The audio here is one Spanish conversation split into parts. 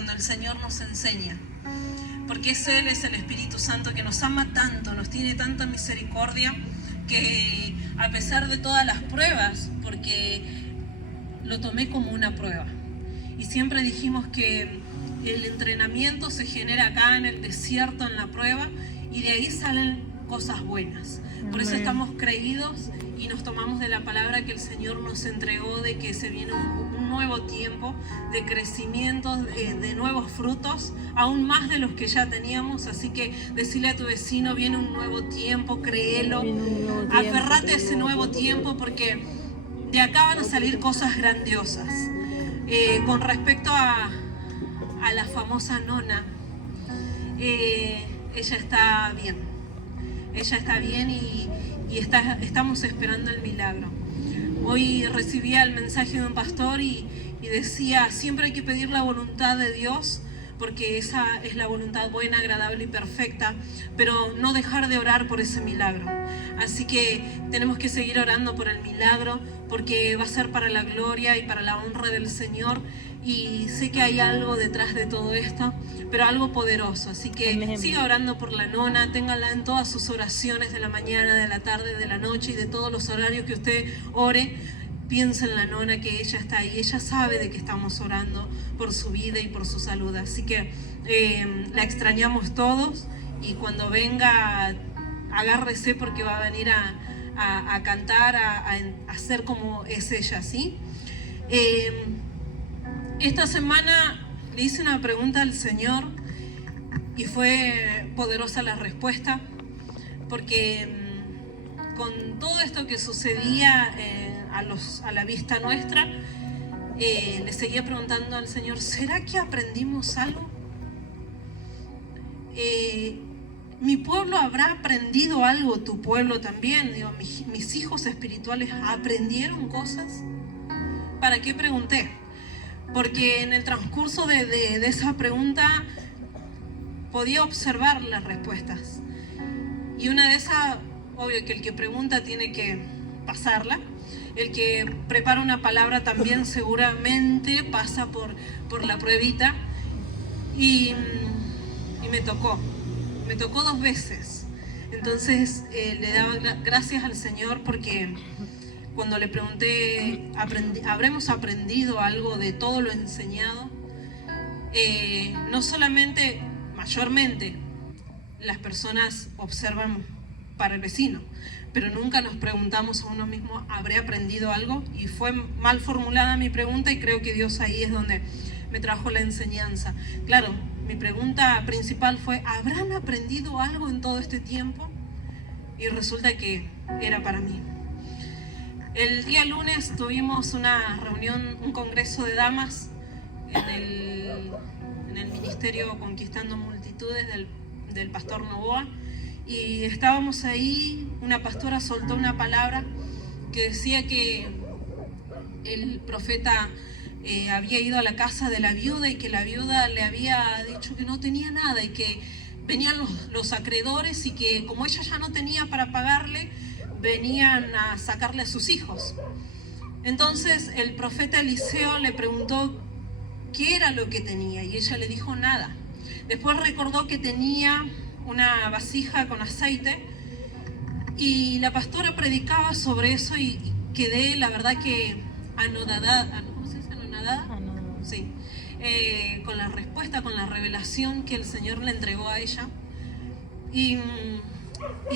cuando el Señor nos enseña, porque Él es el Espíritu Santo que nos ama tanto, nos tiene tanta misericordia, que a pesar de todas las pruebas, porque lo tomé como una prueba, y siempre dijimos que el entrenamiento se genera acá en el desierto, en la prueba, y de ahí salen cosas buenas. Por eso estamos creídos y nos tomamos de la palabra que el Señor nos entregó, de que se viene un nuevo tiempo de crecimiento, de nuevos frutos, aún más de los que ya teníamos. Así que decirle a tu vecino, viene un nuevo tiempo, créelo, aferrate a ese nuevo tiempo, porque de acá van a salir cosas grandiosas. Con respecto a la famosa nona, ella está bien. Ella está bien y estamos esperando el milagro. Hoy recibía el mensaje de un pastor y decía, siempre hay que pedir la voluntad de Dios, porque esa es la voluntad buena, agradable y perfecta, pero no dejar de orar por ese milagro. Así que tenemos que seguir orando por el milagro, porque va a ser para la gloria y para la honra del Señor. Y sé que hay algo detrás de todo esto, pero algo poderoso. Así que siga orando por la nona, téngala en todas sus oraciones de la mañana, de la tarde, de la noche y de todos los horarios que usted ore. Piensa en la nona, que ella está ahí, ella sabe de que estamos orando por su vida y por su salud. Así que la extrañamos todos, y cuando venga, agárrese, porque va a venir a cantar, a ser como es ella, ¿sí? Esta semana le hice una pregunta al Señor y fue poderosa la respuesta, porque con todo esto que sucedía a la vista nuestra, le seguía preguntando al Señor, ¿será que aprendimos algo? ¿Mi pueblo habrá aprendido algo? ¿Tu pueblo también? Digo, ¿mis hijos espirituales aprendieron cosas? ¿Para qué pregunté? Porque en el transcurso de esa pregunta podía observar las respuestas. Y una de esas, obvio que el que pregunta tiene que pasarla. El que prepara una palabra también seguramente pasa por la pruebita. Y me tocó 2 veces. Entonces le daba gracias al Señor, porque cuando le pregunté, ¿habremos aprendido algo de todo lo enseñado? No solamente, mayormente, las personas observan para el vecino, pero nunca nos preguntamos a uno mismo, ¿habré aprendido algo? Y fue mal formulada mi pregunta, y creo que Dios ahí es donde me trajo la enseñanza. Claro, mi pregunta principal fue, ¿habrán aprendido algo en todo este tiempo? Y resulta que era para mí. El día lunes tuvimos una reunión, un congreso de damas en el ministerio Conquistando Multitudes del pastor Novoa, y estábamos ahí. Una pastora soltó una palabra que decía que el profeta había ido a la casa de la viuda, y que la viuda le había dicho que no tenía nada, y que venían los acreedores, y que como ella ya no tenía para pagarle, venían a sacarle a sus hijos. Entonces el profeta Eliseo le preguntó qué era lo que tenía, y ella le dijo nada. Después recordó que tenía una vasija con aceite, y la pastora predicaba sobre eso, y quedé, la verdad, que anodada. ¿Cómo se dice? ¿Anonadada? Sí. Con la respuesta, con la revelación que el Señor le entregó a ella. Y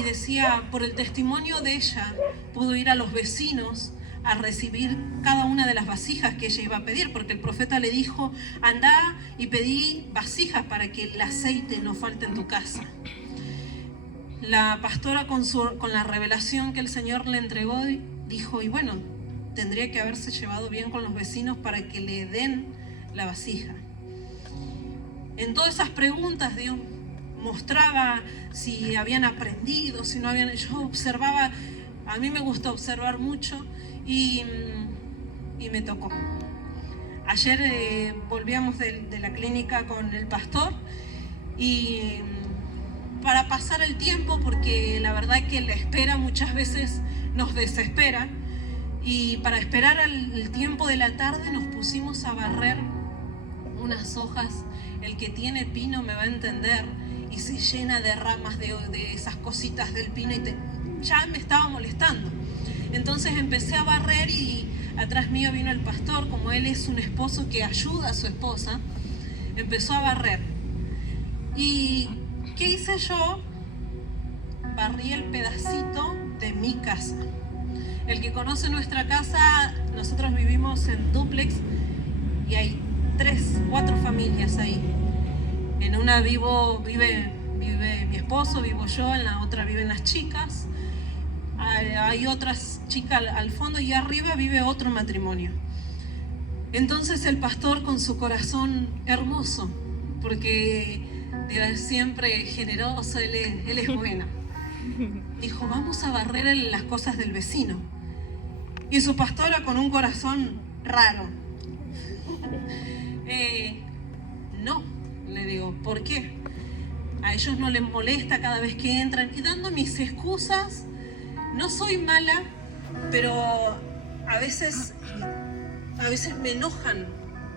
decía, por el testimonio de ella, pudo ir a los vecinos a recibir cada una de las vasijas que ella iba a pedir, porque el profeta le dijo, anda y pedí vasijas para que el aceite no falte en tu casa. La pastora, con la revelación que el Señor le entregó, dijo, y bueno, tendría que haberse llevado bien con los vecinos para que le den la vasija. En todas esas preguntas Dios mostraba si habían aprendido, si no habían. Yo observaba, a mí me gusta observar mucho, y me tocó. Ayer volvíamos de la clínica con el pastor, y para pasar el tiempo, porque la verdad que la espera muchas veces nos desespera, y para esperar el tiempo de la tarde nos pusimos a barrer unas hojas, el que tiene pino me va a entender, y se llena de ramas de esas cositas del pino y ya me estaba molestando. Entonces empecé a barrer y atrás mío vino el pastor, como él es un esposo que ayuda a su esposa, empezó a barrer. ¿Y qué hice yo? Barrí el pedacito de mi casa. El que conoce nuestra casa, nosotros vivimos en dúplex y hay 3, 4 familias ahí. En una vive mi esposo, vivo yo, en la otra viven las chicas. Hay otras chicas al fondo y arriba vive otro matrimonio. Entonces el pastor, con su corazón hermoso, porque era siempre generoso, él es bueno, dijo: vamos a barrer las cosas del vecino. Y su pastora, con un corazón raro, no, le digo, ¿por qué? A ellos no les molesta cada vez que entran, y dando mis excusas. No soy mala, pero a veces me enojan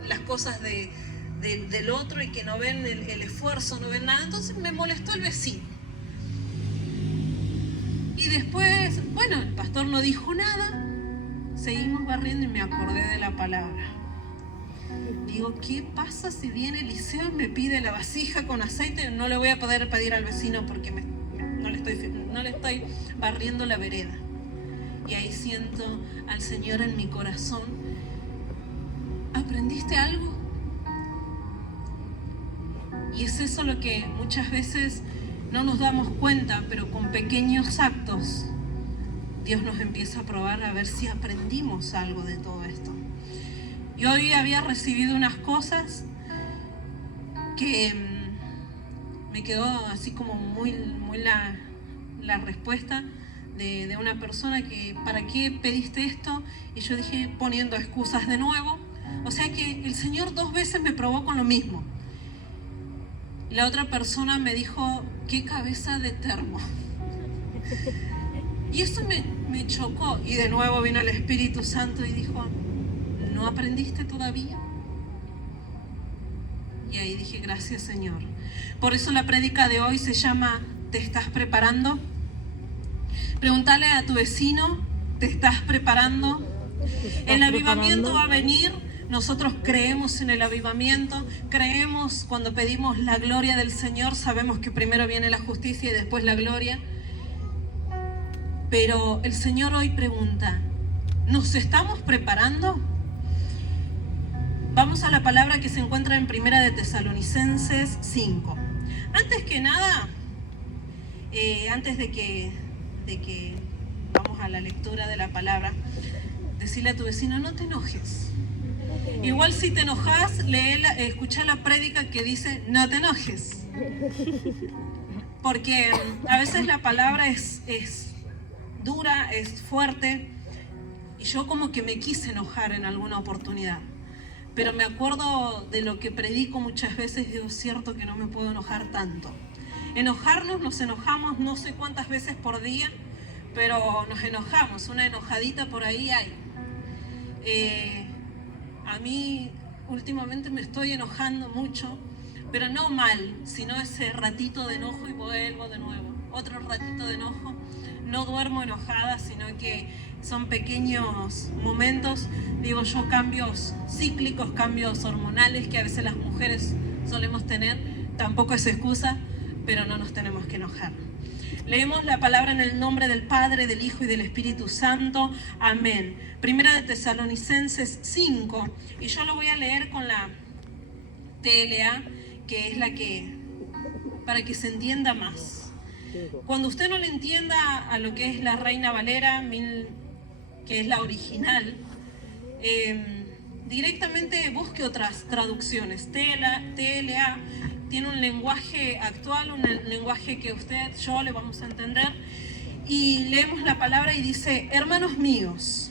las cosas del otro y que no ven el esfuerzo, no ven nada. Entonces me molestó el vecino. Y después, bueno, el pastor no dijo nada. Seguimos barriendo y me acordé de la palabra. Digo, ¿qué pasa si viene Eliseo y me pide la vasija con aceite? No le voy a poder pedir al vecino porque no le estoy barriendo la vereda. Y ahí siento al Señor en mi corazón. ¿Aprendiste algo? Y es eso lo que muchas veces no nos damos cuenta, pero con pequeños actos Dios nos empieza a probar a ver si aprendimos algo de todo esto. Y hoy había recibido unas cosas que me quedó así como muy la respuesta de una persona que: ¿para qué pediste esto? Y yo dije, poniendo excusas de nuevo. O sea que el Señor 2 veces me probó con lo mismo. Y la otra persona me dijo: qué cabeza de termo. Y eso me chocó. Y de nuevo vino el Espíritu Santo y dijo: ¿no aprendiste todavía? Y ahí dije: gracias, Señor. Por eso la prédica de hoy se llama ¿te estás preparando? Pregúntale a tu vecino: ¿te estás preparando? El avivamiento va a venir. Nosotros creemos en el avivamiento, creemos cuando pedimos la gloria del Señor, sabemos que primero viene la justicia y después la gloria. Pero el Señor hoy pregunta: ¿nos estamos preparando? Vamos a la palabra que se encuentra en 1 de Tesalonicenses 5. Antes que nada, antes de que vamos a la lectura de la palabra, decirle a tu vecino: no te enojes. Igual si te enojas, escucha la prédica que dice: no te enojes. Porque a veces la palabra es dura, es fuerte, y yo como que me quise enojar en alguna oportunidad. Pero me acuerdo de lo que predico muchas veces y digo: cierto que no me puedo enojar tanto. Nos enojamos no sé cuántas veces por día, pero nos enojamos, una enojadita por ahí hay. A mí últimamente me estoy enojando mucho, pero no mal, sino ese ratito de enojo y vuelvo de nuevo. Otro ratito de enojo, no duermo enojada, sino que son pequeños momentos, digo yo, cambios cíclicos, cambios hormonales que a veces las mujeres solemos tener. Tampoco es excusa, pero no nos tenemos que enojar. Leemos la palabra en el nombre del Padre, del Hijo y del Espíritu Santo. Amén. 1 de Tesalonicenses 5, y yo lo voy a leer con la TLA, que es la que, para que se entienda más. Cuando usted no le entienda a lo que es la Reina Valera, que es la original, directamente busque otras traducciones. TLA tiene un lenguaje actual, un lenguaje que yo le vamos a entender. Y leemos la palabra y dice: hermanos míos,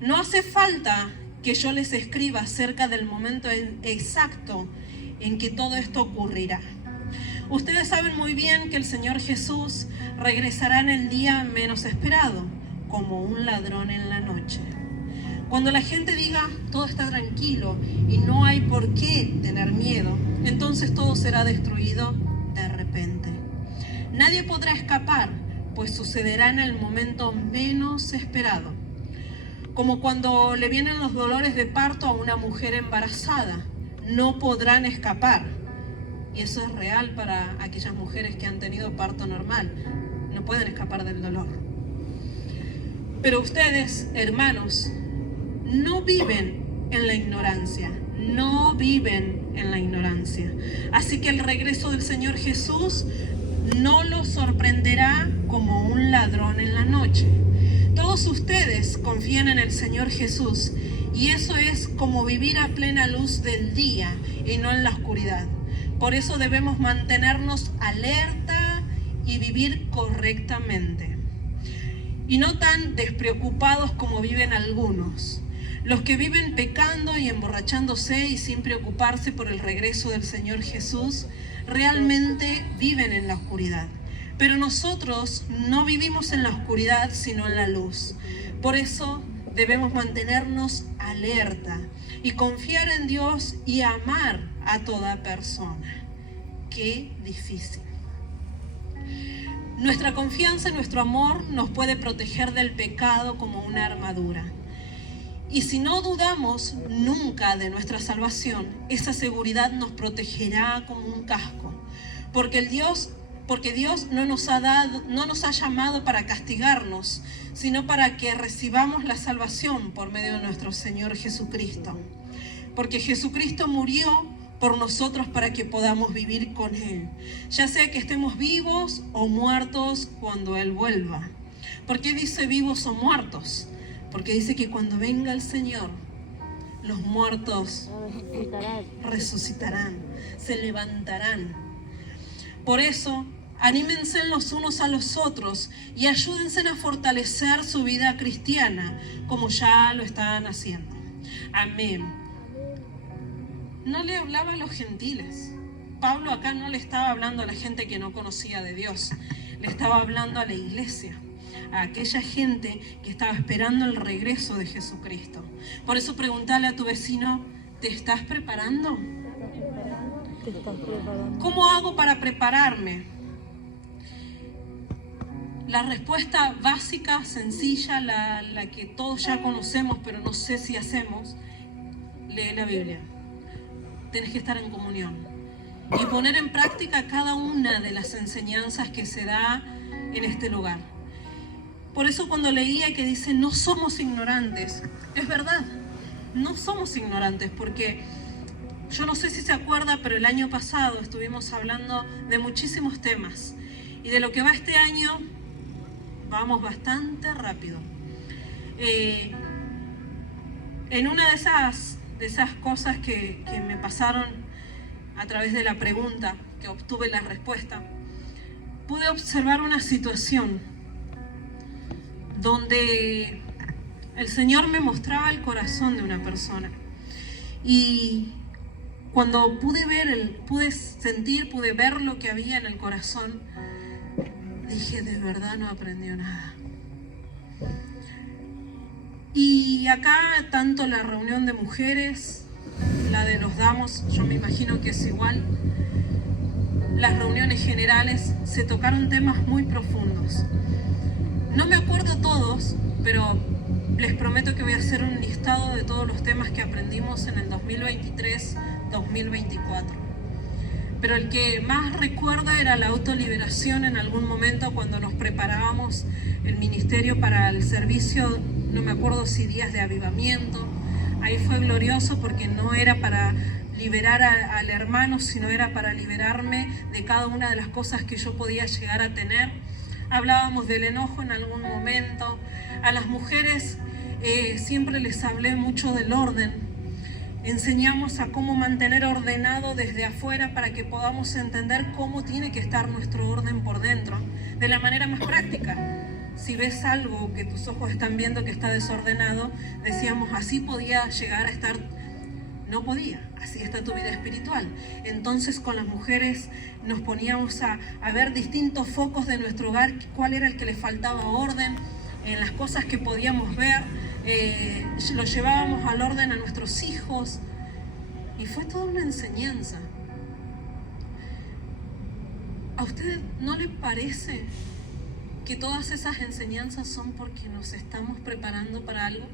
no hace falta que yo les escriba acerca del momento exacto en que todo esto ocurrirá. Ustedes saben muy bien que el Señor Jesús regresará en el día menos esperado, como un ladrón en la noche. Cuando la gente diga todo está tranquilo y no hay por qué tener miedo, entonces todo será destruido de repente. Nadie podrá escapar, pues sucederá en el momento menos esperado. Como cuando le vienen los dolores de parto a una mujer embarazada, no podrán escapar. Y eso es real para aquellas mujeres que han tenido parto normal. No pueden escapar del dolor. Pero ustedes, hermanos, no viven en la ignorancia. No viven en la ignorancia. Así que el regreso del Señor Jesús no los sorprenderá como un ladrón en la noche. Todos ustedes confían en el Señor Jesús y eso es como vivir a plena luz del día y no en la oscuridad. Por eso debemos mantenernos alerta y vivir correctamente. Y no tan despreocupados como viven algunos. Los que viven pecando y emborrachándose y sin preocuparse por el regreso del Señor Jesús, realmente viven en la oscuridad. Pero nosotros no vivimos en la oscuridad, sino en la luz. Por eso debemos mantenernos alerta y confiar en Dios y amar a toda persona. Qué difícil. Nuestra confianza y nuestro amor nos puede proteger del pecado como una armadura. Y si no dudamos nunca de nuestra salvación, esa seguridad nos protegerá como un casco. Porque Dios no nos ha llamado para castigarnos, sino para que recibamos la salvación por medio de nuestro Señor Jesucristo. Porque Jesucristo murió por nosotros para que podamos vivir con Él, ya sea que estemos vivos o muertos cuando Él vuelva. ¿Por qué dice vivos o muertos? Porque dice que cuando venga el Señor, los muertos resucitarán, se levantarán. Por eso, anímense los unos a los otros y ayúdense a fortalecer su vida cristiana, como ya lo están haciendo. Amén. No le hablaba a los gentiles. Pablo acá no le estaba hablando a la gente que no conocía de Dios. Le estaba hablando a la iglesia, a aquella gente que estaba esperando el regreso de Jesucristo. Por eso preguntale a tu vecino, ¿te estás preparando? ¿Cómo hago para prepararme? La respuesta básica, sencilla, la que todos ya conocemos, pero no sé si hacemos, lee la Biblia. Tienes que estar en comunión y poner en práctica cada una de las enseñanzas que se da en este lugar. Por eso cuando leía que dice no somos ignorantes, es verdad, no somos ignorantes, porque yo no sé si se acuerda, pero el año pasado estuvimos hablando de muchísimos temas y de lo que va este año vamos bastante rápido. En una de esas cosas que me pasaron a través de la pregunta, que obtuve la respuesta, pude observar una situación donde el Señor me mostraba el corazón de una persona. Y cuando pude ver lo que había en el corazón, dije, de verdad no aprendió nada. Y acá tanto la reunión de mujeres, la de los damos, yo me imagino que es igual. Las reuniones generales se tocaron temas muy profundos. No me acuerdo todos, pero les prometo que voy a hacer un listado de todos los temas que aprendimos en el 2023-2024. Pero el que más recuerdo era la autoliberación en algún momento cuando nos preparábamos el ministerio para el servicio, no me acuerdo si días de avivamiento. Ahí fue glorioso porque no era para liberar al hermano, sino era para liberarme de cada una de las cosas que yo podía llegar a tener. Hablábamos del enojo en algún momento. A las mujeres siempre les hablé mucho del orden. Enseñamos a cómo mantener ordenado desde afuera para que podamos entender cómo tiene que estar nuestro orden por dentro, de la manera más práctica. Si ves algo que tus ojos están viendo que está desordenado, decíamos, así podía llegar a estar. No podía, así está tu vida espiritual. Entonces con las mujeres nos poníamos a ver distintos focos de nuestro hogar, cuál era el que le faltaba orden, en las cosas que podíamos ver, lo llevábamos al orden a nuestros hijos y fue toda una enseñanza. ¿A usted no le parece que todas esas enseñanzas son porque nos estamos preparando para algo?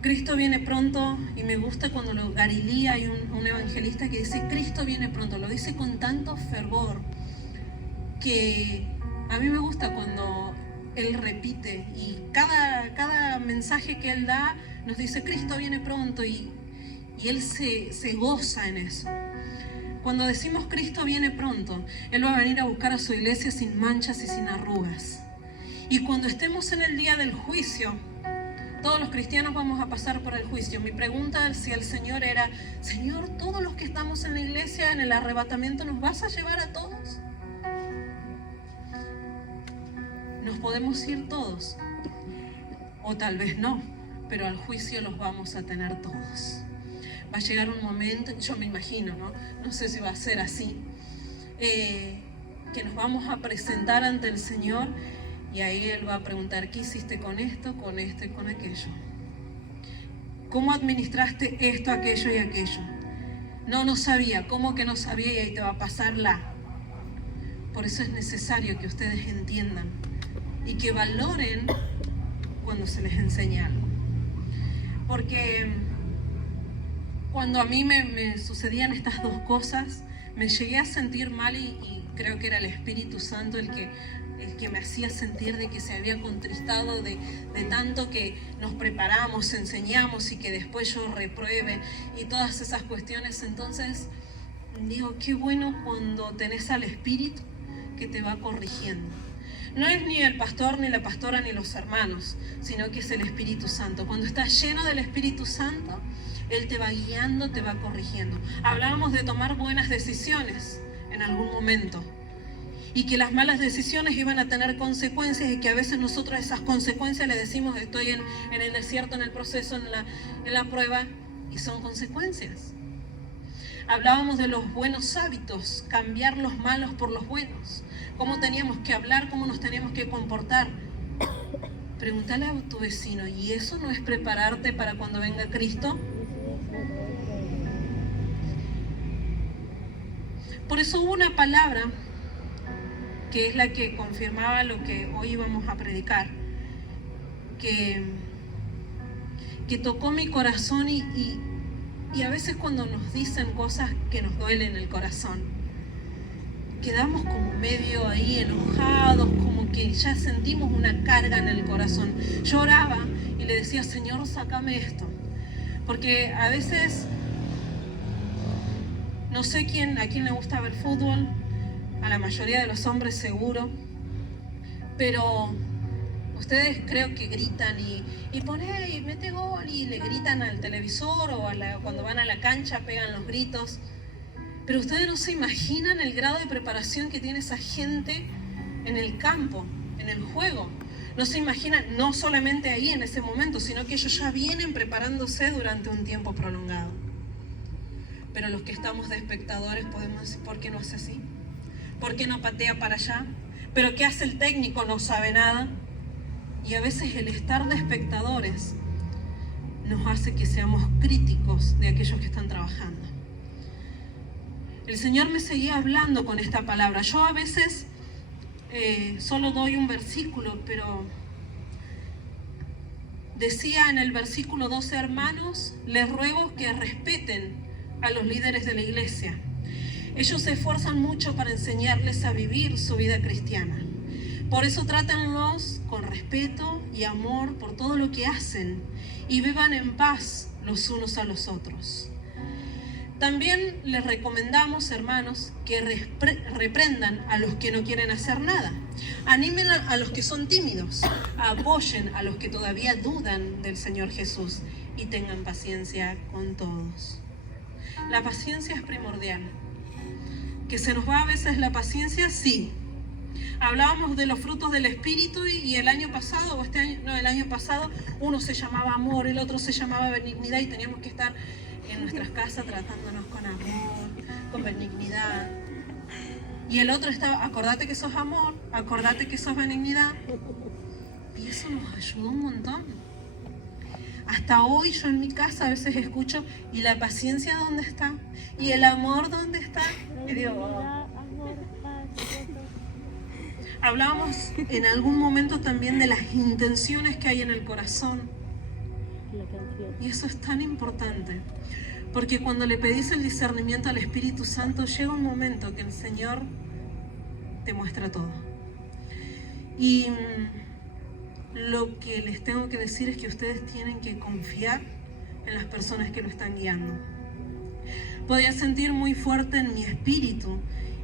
Cristo viene pronto, y me gusta cuando Garilía, hay un evangelista que dice Cristo viene pronto, lo dice con tanto fervor que a mí me gusta cuando él repite, y cada mensaje que él da nos dice Cristo viene pronto, y él se goza en eso. Cuando decimos Cristo viene pronto, Él va a venir a buscar a su iglesia sin manchas y sin arrugas. Y cuando estemos en el día del juicio, todos los cristianos vamos a pasar por el juicio. Mi pregunta hacia el Señor era, Señor, todos los que estamos en la iglesia, en el arrebatamiento, ¿nos vas a llevar a todos? Nos podemos ir todos, o tal vez no, pero al juicio los vamos a tener todos. Va a llegar un momento, yo me imagino, no sé si va a ser así, que nos vamos a presentar ante el Señor y ahí Él va a preguntar, ¿qué hiciste con esto, con esto y con aquello? ¿Cómo administraste esto, aquello y aquello? No sabía. ¿Cómo que no sabía? Y ahí te va a pasar la. Por eso es necesario que ustedes entiendan y que valoren cuando se les enseña algo. Porque cuando a mí me sucedían estas dos cosas, me llegué a sentir mal y creo que era el Espíritu Santo el que me hacía sentir de que se había contristado de tanto que nos preparamos, enseñamos y que después yo repruebe y todas esas cuestiones. Entonces digo, qué bueno cuando tenés al Espíritu que te va corrigiendo. No es ni el pastor, ni la pastora, ni los hermanos, sino que es el Espíritu Santo. Cuando estás lleno del Espíritu Santo, Él te va guiando, te va corrigiendo. Hablábamos de tomar buenas decisiones en algún momento y que las malas decisiones iban a tener consecuencias y que a veces nosotros esas consecuencias le decimos estoy en el desierto, en el proceso, en la prueba, y son consecuencias. Hablábamos de los buenos hábitos, cambiar los malos por los buenos, cómo teníamos que hablar, cómo nos teníamos que comportar. Pregúntale a tu vecino, ¿y eso no es prepararte para cuando venga Cristo? Por eso hubo una palabra que es la que confirmaba lo que hoy íbamos a predicar, que tocó mi corazón y a veces cuando nos dicen cosas que nos duelen el corazón, quedamos como medio ahí enojados, como que ya sentimos una carga en el corazón. Yo oraba y le decía, Señor, sácame esto, porque a veces no sé a quién le gusta ver fútbol, a la mayoría de los hombres seguro, pero ustedes creo que gritan y poné y mete gol y le gritan al televisor o cuando van a la cancha pegan los gritos, pero ustedes no se imaginan el grado de preparación que tiene esa gente en el campo, en el juego. No se imaginan, no solamente ahí en ese momento, sino que ellos ya vienen preparándose durante un tiempo prolongado. Pero los que estamos de espectadores podemos decir, ¿por qué no hace así? ¿Por qué no patea para allá? ¿Pero qué hace el técnico? No sabe nada. Y a veces el estar de espectadores nos hace que seamos críticos de aquellos que están trabajando. El Señor me seguía hablando con esta palabra. Yo a veces solo doy un versículo, pero decía en el versículo 12, hermanos, les ruego que respeten a los líderes de la iglesia. Ellos se esfuerzan mucho para enseñarles a vivir su vida cristiana. Por eso trátenlos con respeto y amor por todo lo que hacen y vivan en paz los unos a los otros. También les recomendamos, hermanos, que reprendan a los que no quieren hacer nada. Animen a los que son tímidos, apoyen a los que todavía dudan del Señor Jesús y tengan paciencia con todos. La paciencia es primordial. ¿Que se nos va a veces la paciencia? Sí. Hablábamos de los frutos del Espíritu y el año pasado, el año pasado, uno se llamaba amor, el otro se llamaba benignidad y teníamos que estar en nuestras casas tratándonos con amor, con benignidad. Y el otro estaba, acordate que sos amor, acordate que sos benignidad. Y eso nos ayudó un montón. Hasta hoy yo en mi casa a veces escucho, ¿y la paciencia dónde está? ¿Y el amor dónde está? Y digo, oh. Hablábamos en algún momento también de las intenciones que hay en el corazón. Y eso es tan importante. Porque cuando le pedís el discernimiento al Espíritu Santo, llega un momento que el Señor te muestra todo. Y lo que les tengo que decir es que ustedes tienen que confiar en las personas que lo están guiando. Podía sentir muy fuerte en mi espíritu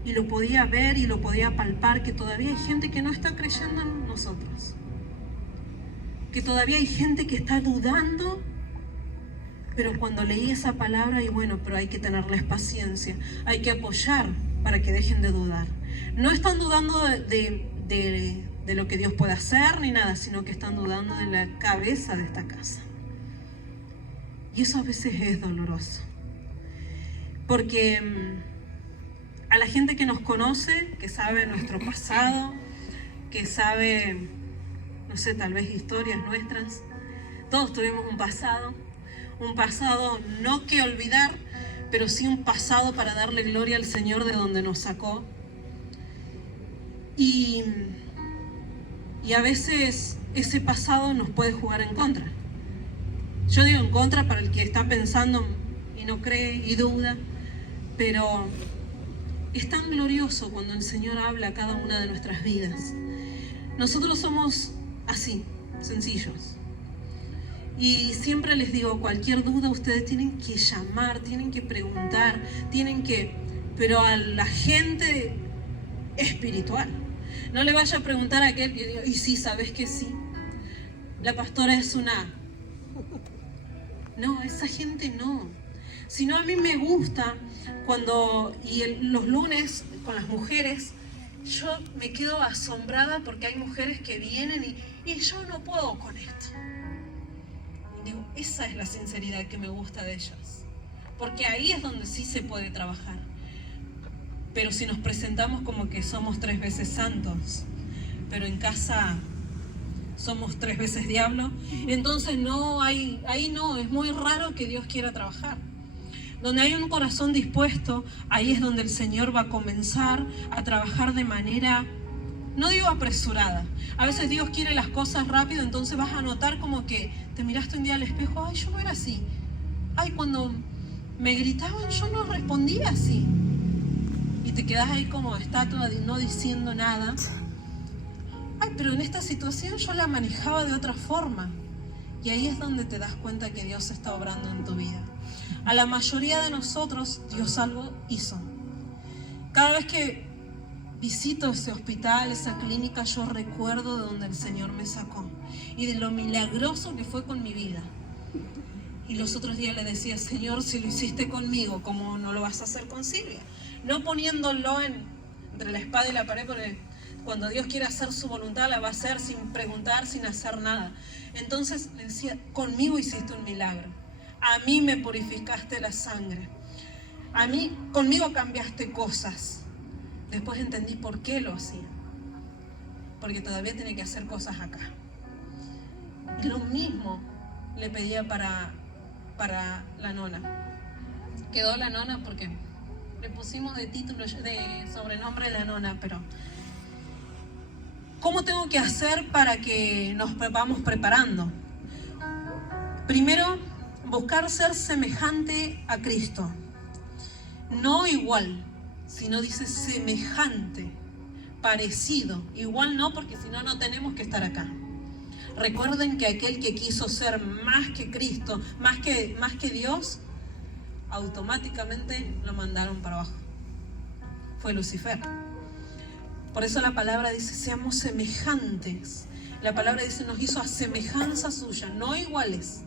y lo podía ver y lo podía palpar, que todavía hay gente que no está creyendo en nosotros. Que todavía hay gente que está dudando, pero cuando leí esa palabra, y bueno, pero hay que tenerles paciencia, hay que apoyar para que dejen de dudar. No están dudando de lo que Dios puede hacer ni nada, sino que están dudando de la cabeza de esta casa. Y eso a veces es doloroso. Porque a la gente que nos conoce, que sabe nuestro pasado, que sabe, no sé, tal vez historias nuestras, todos tuvimos un pasado no que olvidar, pero sí un pasado para darle gloria al Señor de donde nos sacó. Y a veces ese pasado nos puede jugar en contra. Yo digo en contra para el que está pensando y no cree y duda, pero es tan glorioso cuando el Señor habla a cada una de nuestras vidas. Nosotros somos así, sencillos. Y siempre les digo, cualquier duda ustedes tienen que llamar, tienen que preguntar, pero a la gente espiritual. No le vaya a preguntar a aquel que diga, y sí, ¿sabes que sí? La pastora es una... No, esa gente no. Sino a mí me gusta cuando, los lunes con las mujeres, yo me quedo asombrada porque hay mujeres que vienen y yo no puedo con esto. Y digo, esa es la sinceridad que me gusta de ellas. Porque ahí es donde sí se puede trabajar. Pero si nos presentamos como que somos 3 veces santos, pero en casa somos 3 veces diablo, entonces ahí no, es muy raro que Dios quiera trabajar. Donde hay un corazón dispuesto, ahí es donde el Señor va a comenzar a trabajar de manera, no digo apresurada. A veces Dios quiere las cosas rápido, entonces vas a notar como que te miraste un día al espejo, ay, yo no era así. Ay, cuando me gritaban yo no respondía así. Y te quedas ahí como estatua no diciendo nada. Ay, pero en esta situación yo la manejaba de otra forma. Y ahí es donde te das cuenta que Dios está obrando en tu vida. A la mayoría de nosotros Dios algo hizo. Cada vez que visito ese hospital, esa clínica, yo recuerdo de donde el Señor me sacó y de lo milagroso que fue con mi vida. Y los otros días le decía, Señor, si lo hiciste conmigo, ¿cómo no lo vas a hacer con Silvia? No poniéndolo entre la espada y la pared, porque cuando Dios quiere hacer su voluntad la va a hacer sin preguntar, sin hacer nada. Entonces le decía, conmigo hiciste un milagro. A mí me purificaste la sangre. Conmigo cambiaste cosas. Después entendí por qué lo hacía. Porque todavía tiene que hacer cosas acá. Y lo mismo le pedía para la nona. Quedó la nona porque le pusimos de título, de sobrenombre la nona, pero ¿cómo tengo que hacer para que nos vamos preparando? Primero, buscar ser semejante a Cristo. No igual, sino dice semejante, parecido. Igual no, porque si no, no tenemos que estar acá. Recuerden que aquel que quiso ser más que Cristo, más que Dios, automáticamente lo mandaron para abajo. Fue Lucifer. Por eso la palabra dice, seamos semejantes. La palabra dice, nos hizo a semejanza suya, no iguales.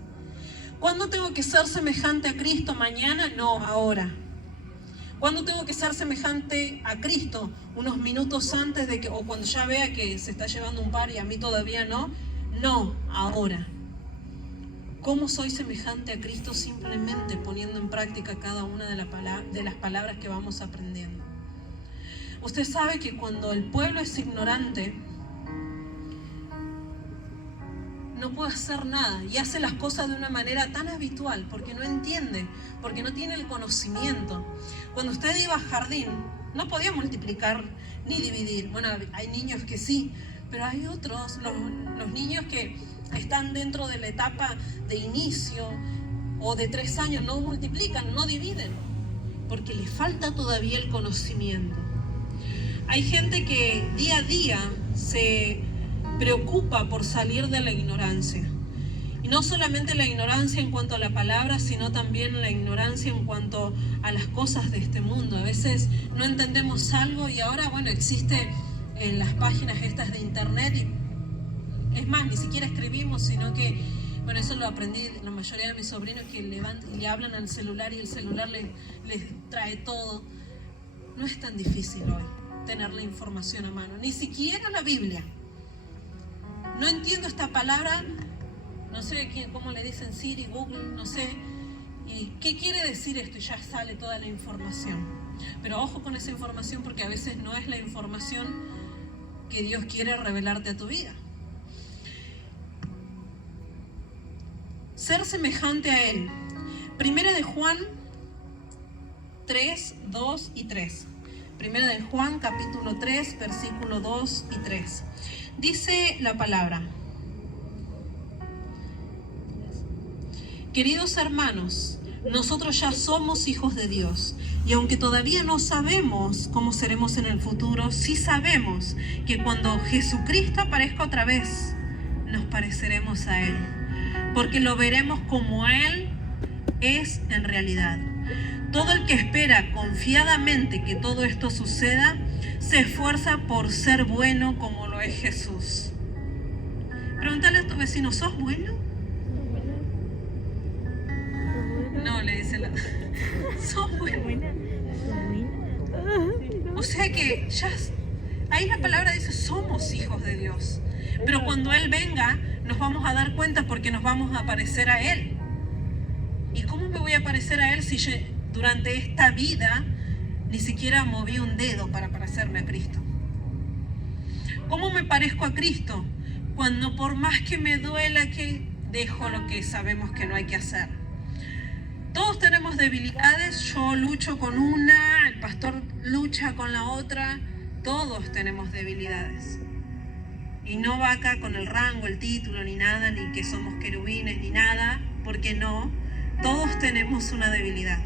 ¿Cuándo tengo que ser semejante a Cristo? ¿Mañana? No, ahora. ¿Cuándo tengo que ser semejante a Cristo? Unos minutos antes de que, o cuando ya vea que se está llevando un par y a mí todavía no. No, ahora. ¿Cómo soy semejante a Cristo? Simplemente poniendo en práctica cada una de las palabras que vamos aprendiendo. Usted sabe que cuando el pueblo es ignorante, no puede hacer nada y hace las cosas de una manera tan habitual porque no entiende, porque no tiene el conocimiento. Cuando usted iba a jardín, no podía multiplicar ni dividir. Bueno, hay niños que sí, pero hay otros, los niños que están dentro de la etapa de inicio o de 3 años, no multiplican, no dividen, porque les falta todavía el conocimiento. Hay gente que día a día se preocupa por salir de la ignorancia. Y no solamente la ignorancia en cuanto a la palabra, sino también la ignorancia en cuanto a las cosas de este mundo. A veces no entendemos algo y ahora, bueno, existe en las páginas estas de internet y es más, ni siquiera escribimos, sino que, bueno, eso lo aprendí la mayoría de mis sobrinos que le hablan al celular y el celular les trae todo. No es tan difícil hoy tener la información a mano, ni siquiera la Biblia. No entiendo esta palabra, no sé cómo le dicen Siri, Google, no sé. ¿Y qué quiere decir esto? Y ya sale toda la información. Pero ojo con esa información porque a veces no es la información que Dios quiere revelarte a tu vida. Ser semejante a Él. Primera de Juan 3, 2 y 3. Primera de Juan, capítulo 3, versículo 2 y 3. Dice la palabra: queridos hermanos, nosotros ya somos hijos de Dios, y aunque todavía no sabemos cómo seremos en el futuro, sí sabemos que cuando Jesucristo aparezca otra vez, nos pareceremos a Él, porque lo veremos como Él es en realidad. Todo el que espera confiadamente que todo esto suceda, se esfuerza por ser bueno como lo es Jesús. Pregúntale a tu vecino, ¿sos bueno? No, le dice la... ¿Sos bueno? O sea que ya... Ahí la palabra dice, somos hijos de Dios. Pero cuando Él venga, nos vamos a dar cuenta porque nos vamos a parecer a Él. ¿Y cómo me voy a parecer a Él si yo durante esta vida ni siquiera moví un dedo para parecerme a Cristo? ¿Cómo me parezco a Cristo? Cuando por más que me duela que dejo lo que sabemos que no hay que hacer. Todos tenemos debilidades, yo lucho con una, el pastor lucha con la otra, todos tenemos debilidades. Y no va acá con el rango, el título, ni nada, ni que somos querubines, ni nada, porque no, todos tenemos una debilidad.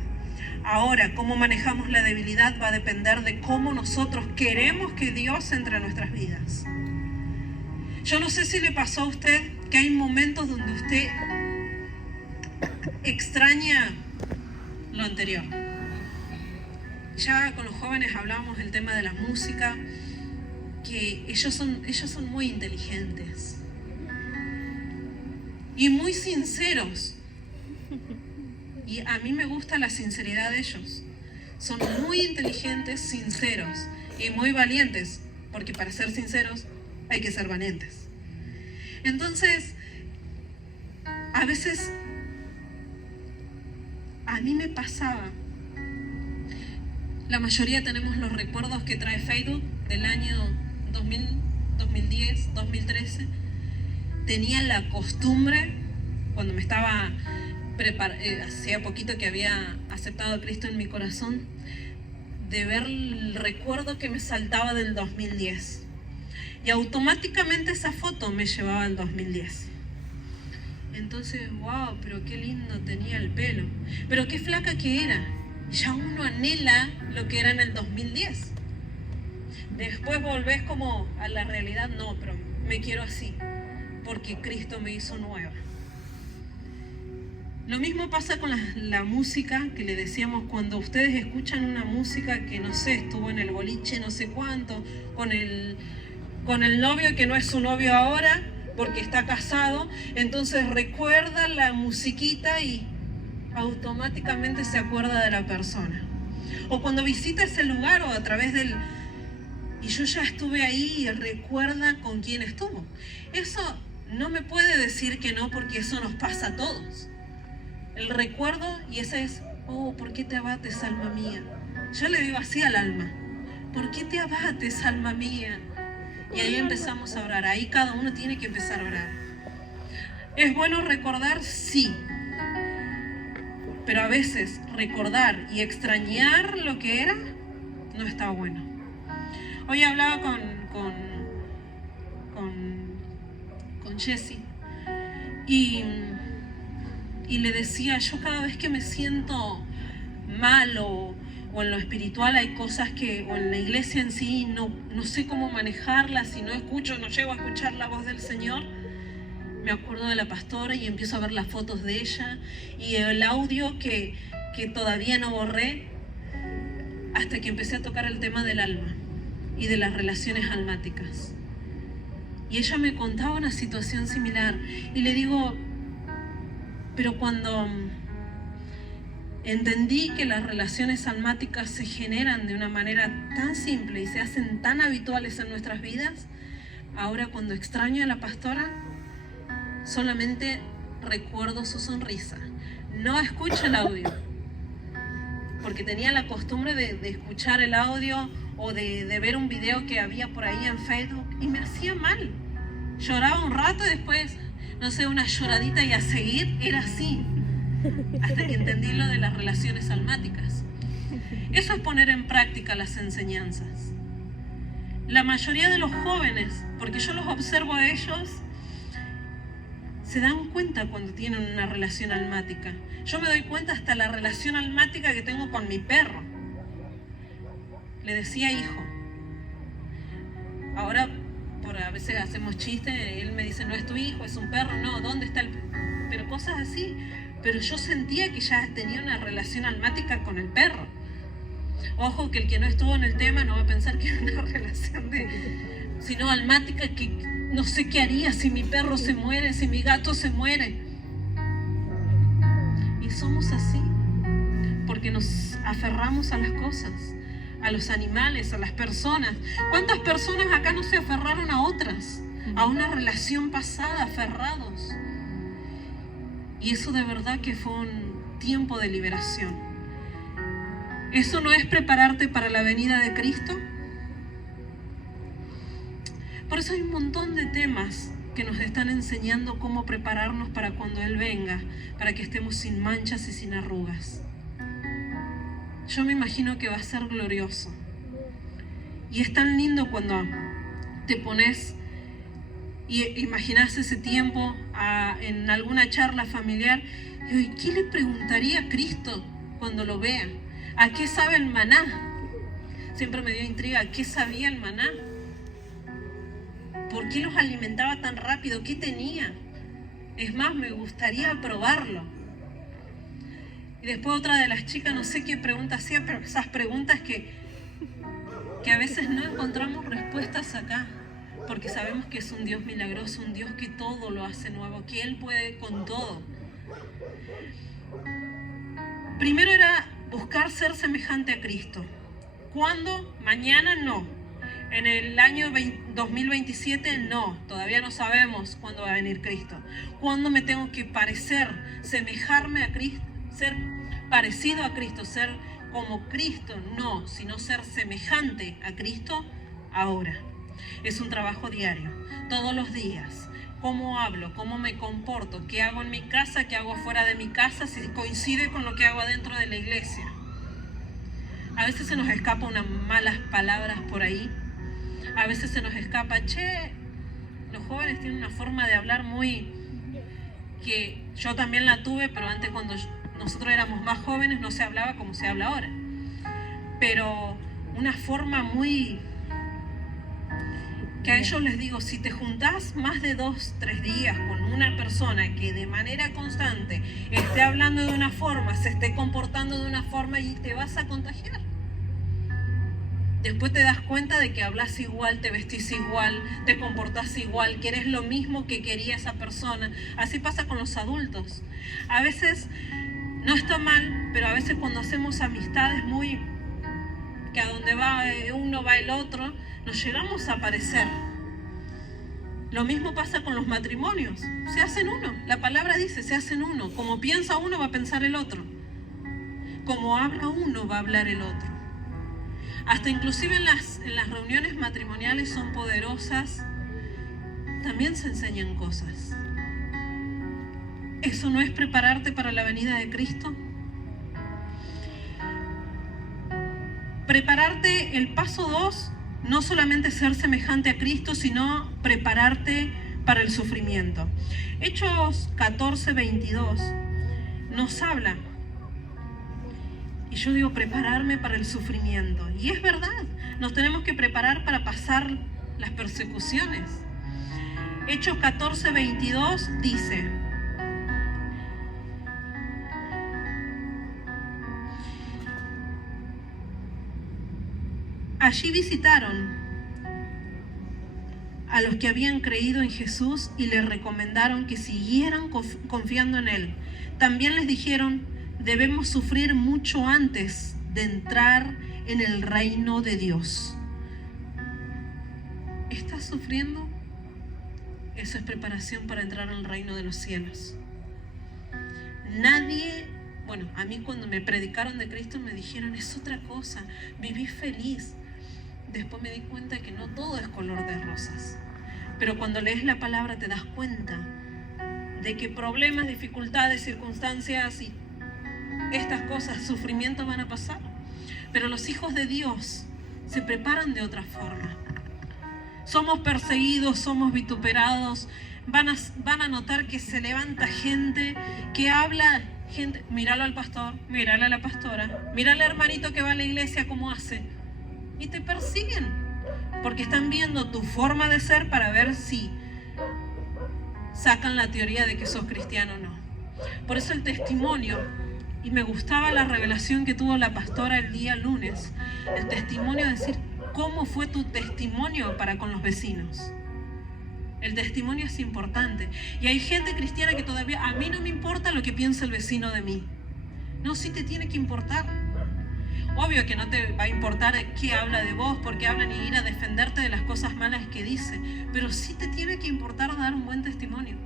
Ahora, cómo manejamos la debilidad va a depender de cómo nosotros queremos que Dios entre a nuestras vidas. Yo no sé si le pasó a usted que hay momentos donde usted extraña lo anterior. Ya con los jóvenes hablábamos del tema de la música, que ellos son muy inteligentes y muy sinceros. Y a mí me gusta la sinceridad de ellos. Son muy inteligentes, sinceros y muy valientes, porque para ser sinceros hay que ser valientes. Entonces, a veces a mí me pasaba, la mayoría tenemos los recuerdos que trae Facebook del año 2000, 2010, 2013. Tenía la costumbre, cuando me estaba hacía poquito que había aceptado a Cristo en mi corazón, de ver el recuerdo que me saltaba del 2010. Y automáticamente esa foto me llevaba al 2010. Entonces, wow, pero qué lindo tenía el pelo. Pero qué flaca que era. Ya uno anhela lo que era en el 2010. Después volvés como a la realidad, no, pero me quiero así, porque Cristo me hizo nueva. Lo mismo pasa con la música, que le decíamos, cuando ustedes escuchan una música que no sé, estuvo en el boliche no sé cuánto, con el novio que no es su novio ahora, porque está casado, entonces recuerda la musiquita y automáticamente se acuerda de la persona. O cuando visita ese lugar o a través del... Y yo ya estuve ahí y recuerda con quién estuvo. Eso no me puede decir que no, porque eso nos pasa a todos. El recuerdo, y ese es, oh, ¿por qué te abates, alma mía? Yo le digo así al alma. ¿Por qué te abates, alma mía? Y ahí empezamos a orar. Ahí cada uno tiene que empezar a orar. ¿Es bueno recordar? Sí. Pero a veces recordar y extrañar lo que era no está bueno. Hoy hablaba con Jessie y le decía, yo cada vez que me siento mal o en lo espiritual hay cosas que, o en la iglesia en sí, no sé cómo manejarlas, si no llego a escuchar la voz del Señor, me acuerdo de la pastora y empiezo a ver las fotos de ella y el audio que todavía no borré, hasta que empecé a tocar el tema del alma y de las relaciones almáticas. Y ella me contaba una situación similar y le digo, pero cuando entendí que las relaciones almáticas se generan de una manera tan simple y se hacen tan habituales en nuestras vidas, ahora cuando extraño a la pastora, solamente recuerdo su sonrisa. No escucho el audio, porque tenía la costumbre de escuchar el audio o de ver un video que había por ahí en Facebook y me hacía mal. Lloraba un rato y después, no sé, una lloradita y a seguir, era así. Hasta que entendí lo de las relaciones almáticas. Eso es poner en práctica las enseñanzas. La mayoría de los jóvenes, porque yo los observo a ellos, se dan cuenta cuando tienen una relación almática. Yo me doy cuenta hasta la relación almática que tengo con mi perro. Le decía hijo. Ahora, a veces hacemos chistes, él me dice, no es tu hijo, es un perro, no, ¿dónde está el...? Pero cosas así. Pero yo sentía que ya tenía una relación almática con el perro. Ojo, que el que no estuvo en el tema no va a pensar que es una relación sino almática, que no sé qué haría si mi perro se muere, si mi gato se muere. Y somos así, porque nos aferramos a las cosas, a los animales, a las personas. ¿Cuántas personas acá no se aferraron a otras? A una relación pasada, aferrados. Y eso de verdad que fue un tiempo de liberación. ¿Eso no es prepararte para la venida de Cristo? Por eso hay un montón de temas que nos están enseñando cómo prepararnos para cuando Él venga, para que estemos sin manchas y sin arrugas. Yo me imagino que va a ser glorioso. Y es tan lindo cuando te pones y imaginas ese tiempo en alguna charla familiar. Y ¿qué le preguntaría a Cristo cuando lo vea? ¿A qué sabe el maná? Siempre me dio intriga, ¿a qué sabía el maná? ¿Por qué los alimentaba tan rápido? ¿Qué tenía? Es más, me gustaría probarlo. Y después otra de las chicas, no sé qué pregunta hacía, pero esas preguntas que a veces no encontramos respuestas acá, porque sabemos que es un Dios milagroso, un Dios que todo lo hace nuevo, que Él puede con todo. Primero era buscar ser semejante a Cristo. ¿Cuándo? Mañana no. En el año 2027 no. Todavía no sabemos cuándo va a venir Cristo. ¿Cuándo me tengo que parecer, semejarme a Cristo? Ser parecido a Cristo, ser como Cristo, no, sino ser semejante a Cristo ahora. Es un trabajo diario, todos los días. ¿Cómo hablo? ¿Cómo me comporto? ¿Qué hago en mi casa? ¿Qué hago fuera de mi casa? Si coincide con lo que hago adentro de la iglesia. A veces se nos escapa unas malas palabras por ahí. A veces se nos escapa, los jóvenes tienen una forma de hablar muy... que yo también la tuve, pero antes cuando nosotros éramos más jóvenes no se hablaba como se habla ahora. Pero una forma muy... que a ellos les digo, si te juntás más de 2, 3 días con una persona que de manera constante esté hablando de una forma, se esté comportando de una forma, y te vas a contagiar. Después te das cuenta de que hablas igual, te vestís igual, te comportás igual, que eres lo mismo que quería esa persona. Así pasa con los adultos. A veces no está mal, pero a veces cuando hacemos amistades muy... que a donde va uno va el otro, nos llegamos a parecer. Lo mismo pasa con los matrimonios. Se hacen uno. La palabra dice, se hacen uno. Como piensa uno, va a pensar el otro. Como habla uno, va a hablar el otro. Hasta inclusive en las reuniones matrimoniales son poderosas, también se enseñan cosas. ¿Eso no es prepararte para la venida de Cristo? Prepararte, el paso 2, no solamente ser semejante a Cristo, sino prepararte para el sufrimiento. Hechos 14:22 nos habla, y yo digo prepararme para el sufrimiento, y es verdad, nos tenemos que preparar para pasar las persecuciones. Hechos 14:22 dice: allí visitaron a los que habían creído en Jesús y les recomendaron que siguieran confiando en Él. También les dijeron: debemos sufrir mucho antes de entrar en el reino de Dios. ¿Estás sufriendo? Eso es preparación para entrar en el reino de los cielos. Nadie, a mí cuando me predicaron de Cristo me dijeron: es otra cosa, viví feliz. Después me di cuenta que no todo es color de rosas. Pero cuando lees la palabra te das cuenta de que problemas, dificultades, circunstancias y estas cosas, sufrimientos van a pasar. Pero los hijos de Dios se preparan de otra forma. Somos perseguidos, somos vituperados. Van a notar que se levanta gente que habla, gente, míralo al pastor, míralo a la pastora, míralo al hermanito que va a la iglesia cómo hace. Y te persiguen porque están viendo tu forma de ser para ver si sacan la teoría de que sos cristiano o no. Por eso el testimonio, y me gustaba la revelación que tuvo la pastora el día lunes, el testimonio de decir cómo fue tu testimonio para con los vecinos. El testimonio es importante. Y hay gente cristiana que todavía, a mí no me importa lo que piensa el vecino de mí. No, sí te tiene que importar. Obvio que no te va a importar qué habla de vos, porque hablan y ir a defenderte de las cosas malas que dice, pero sí te tiene que importar dar un buen testimonio.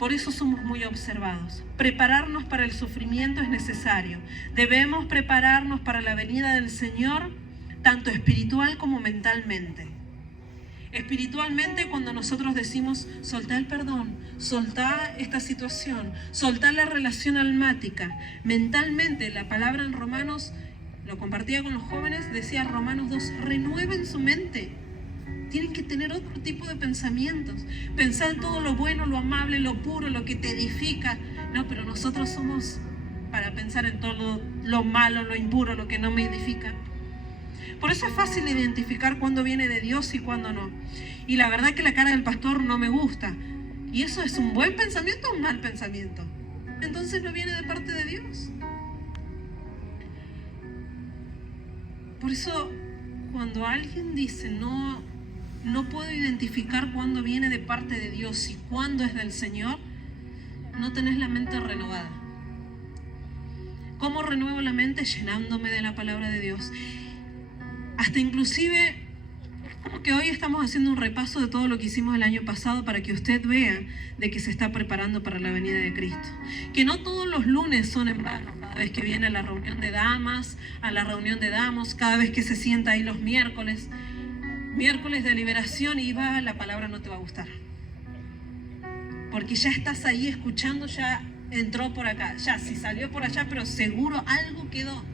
Por eso somos muy observados. Prepararnos para el sufrimiento es necesario. Debemos prepararnos para la venida del Señor, tanto espiritual como mentalmente. Espiritualmente, cuando nosotros decimos soltá el perdón, soltá esta situación, soltá la relación almática. Mentalmente, la palabra en Romanos, lo compartía con los jóvenes, decía Romanos 2, renueven su mente. Tienen que tener otro tipo de pensamientos. Pensar en todo lo bueno, lo amable, lo puro, lo que te edifica. No, pero nosotros somos para pensar en todo lo malo, lo impuro, lo que no me edifica. Por eso es fácil identificar cuándo viene de Dios y cuándo no. Y la verdad que la cara del pastor no me gusta. ¿Y eso es un buen pensamiento o un mal pensamiento? Entonces no viene de parte de Dios. Por eso cuando alguien dice no puedo identificar cuándo viene de parte de Dios y cuándo es del Señor, no tenés la mente renovada. ¿Cómo renuevo la mente? Llenándome de la palabra de Dios. Hasta inclusive, como que hoy estamos haciendo un repaso de todo lo que hicimos el año pasado para que usted vea de que se está preparando para la venida de Cristo. Que no todos los lunes son en vano. Cada vez que viene a la reunión de damas, a la reunión de damos, cada vez que se sienta ahí los miércoles de liberación y va, la palabra no te va a gustar. Porque ya estás ahí escuchando, ya entró por acá, ya si salió por allá, pero seguro algo quedó.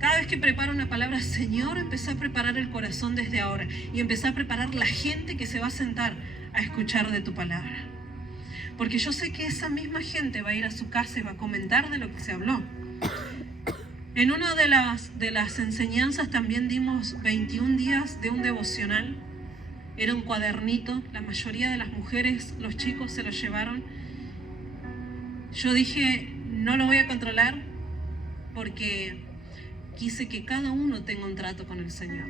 Cada vez que preparo una palabra, Señor, empecé a preparar el corazón desde ahora y empecé a preparar la gente que se va a sentar a escuchar de tu palabra. Porque yo sé que esa misma gente va a ir a su casa y va a comentar de lo que se habló. En una de las enseñanzas también dimos 21 días de un devocional. Era un cuadernito, la mayoría de las mujeres, los chicos se lo llevaron. Yo dije, no lo voy a controlar porque quise que cada uno tenga un trato con el Señor.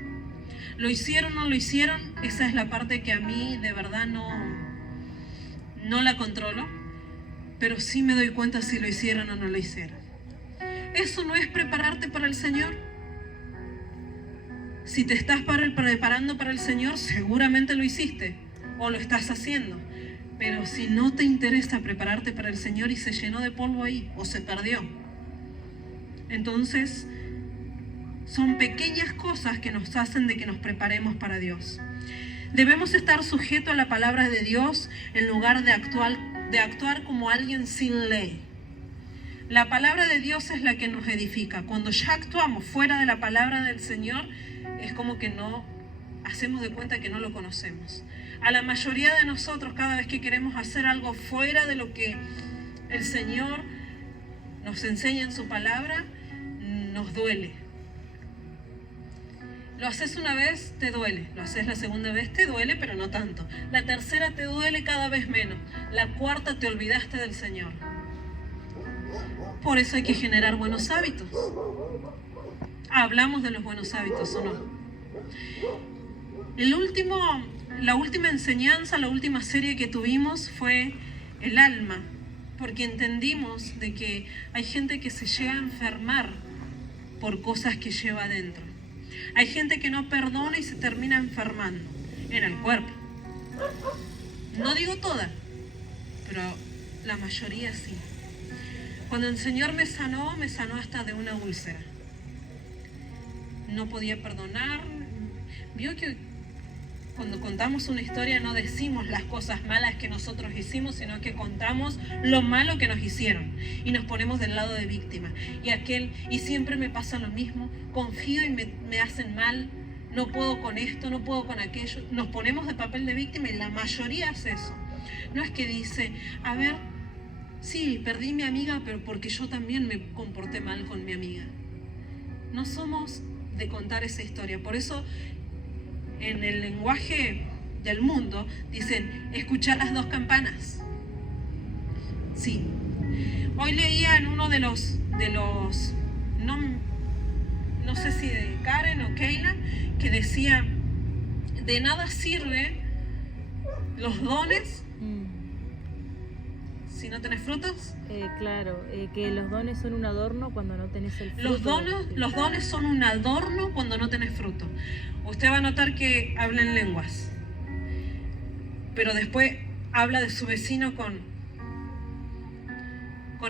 ¿Lo hicieron o no lo hicieron? Esa es la parte que a mí de verdad no la controlo, pero sí me doy cuenta si lo hicieron o no lo hicieron. ¿Eso no es prepararte para el Señor? Si te estás preparando para el Señor, seguramente lo hiciste o lo estás haciendo. Pero si no te interesa prepararte para el Señor y se llenó de polvo ahí o se perdió, Entonces, son pequeñas cosas que nos hacen de que nos preparemos para Dios. Debemos estar sujetos a la palabra de Dios en lugar de actuar como alguien sin ley. La palabra de Dios es la que nos edifica. Cuando ya actuamos fuera de la palabra del Señor, es como que no hacemos de cuenta que no lo conocemos. A la mayoría de nosotros, cada vez que queremos hacer algo fuera de lo que el Señor nos enseña en su palabra, nos duele. Lo haces una vez, te duele. Lo haces la segunda vez, te duele, pero no tanto. La tercera te duele cada vez menos. La cuarta te olvidaste del Señor. Por eso hay que generar buenos hábitos. Hablamos de los buenos hábitos, ¿o no? La última enseñanza, la última serie que tuvimos fue el alma, porque entendimos de que hay gente que se llega a enfermar por cosas que lleva adentro. Hay gente que no perdona y se termina enfermando en el cuerpo. No digo toda, pero la mayoría sí. Cuando el Señor me sanó hasta de una úlcera. No podía perdonar. Vio que cuando contamos una historia no decimos las cosas malas que nosotros hicimos, sino que contamos lo malo que nos hicieron y nos ponemos del lado de víctima. Y siempre me pasa lo mismo, confío y me hacen mal, no puedo con esto, no puedo con aquello. Nos ponemos de papel de víctima y la mayoría hace eso. No es que dice, a ver, sí, perdí a mi amiga, pero porque yo también me comporté mal con mi amiga. No somos de contar esa historia. Por eso en el lenguaje del mundo dicen, escuchar las dos campanas. Sí. Hoy leía en uno de los no sé si de Karen o Keila, que decía, de nada sirve los dones si no tenés frutos. Claro, que los dones son un adorno cuando no tenés el fruto. Los dones son un adorno cuando no tenés fruto. Usted va a notar que habla en lenguas, pero después habla de su vecino con